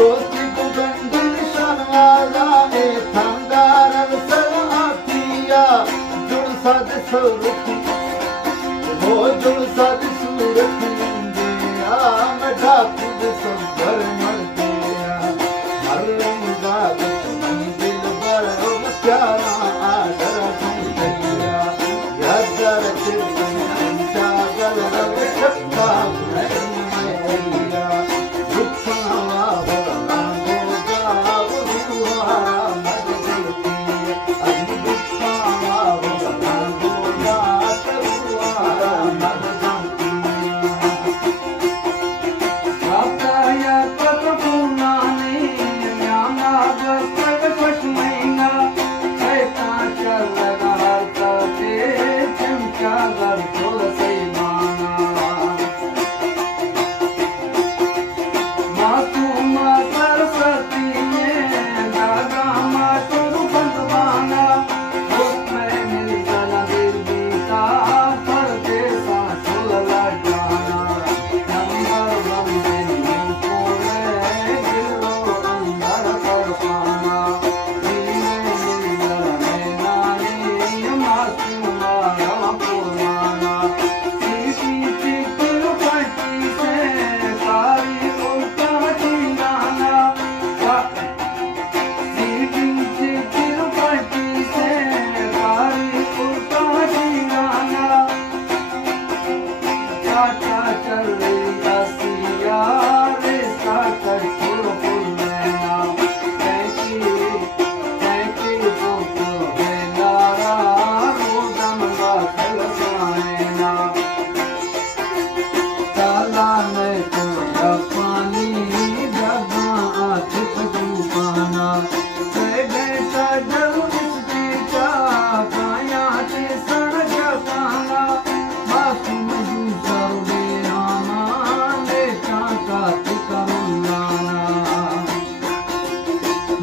दोस्ती को गंदिल शनवाला ए थांगार सल आतिया जुड़ सद सुरती वो जुड़ सद सुरती दिया मैं ढाकू दे सबर मर दिया हर रंगा दिल भर प्यारा आदर दिया यादर चिर जागल रग छक्का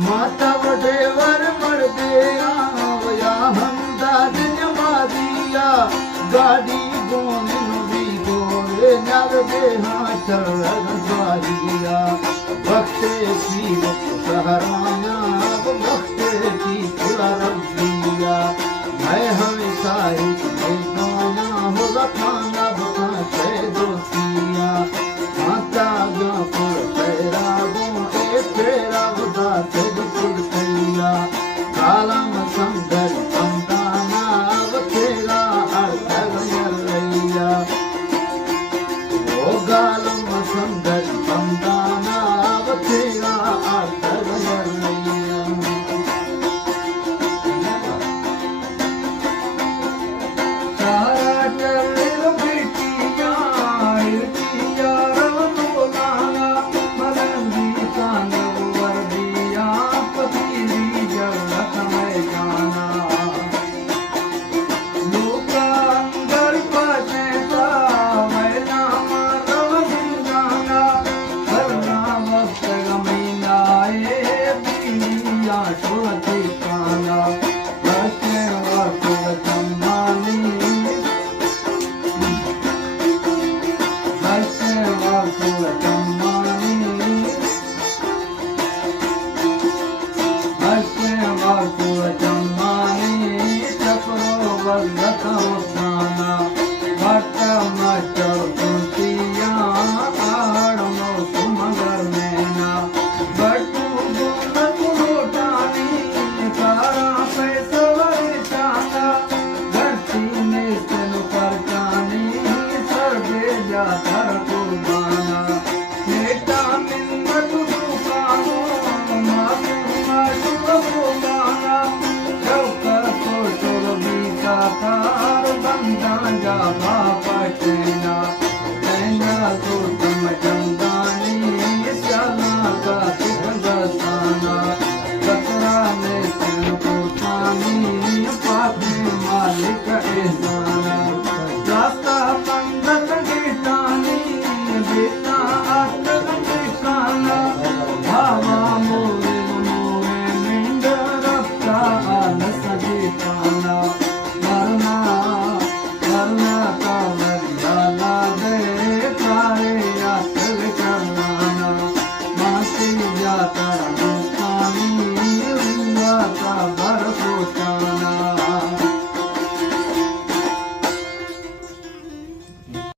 माता वडेवर मर दिया वया हमदाद जमादिया गाड़ी गोने भी गोरे नर देहा चल द्वारिया भक्ते की सहराना भक्ते की खुला रबिया मैं हमेशा एक गाना हो रखाना बता से दोस्तिया माता गापुर तेरा गो ए तेरा बता से कालम संदर संताना वखेला अर्धगयलैया ओ गालम संदर संताना वखेला अर्धगयलैया सारा चल बिटिया इटिया रमोलाना मरंदी कानो वर्दिया Let's